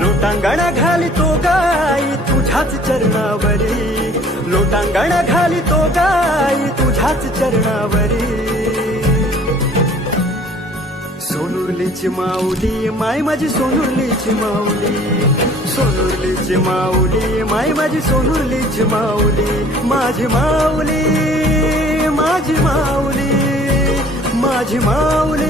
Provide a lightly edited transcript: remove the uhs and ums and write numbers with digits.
लोटांगण घालितो गाई तुझ्याच चरणावरी, लोटांगण घालितो गाई तुझ्याच चरणावरी. सोनुर्लीची माऊली माय माझी सोनुर्लीची माऊली, सोनुर्लीची माऊली माय माझी सोनुर्लीची माऊली. माझी माऊली माझी माऊली माझी माऊली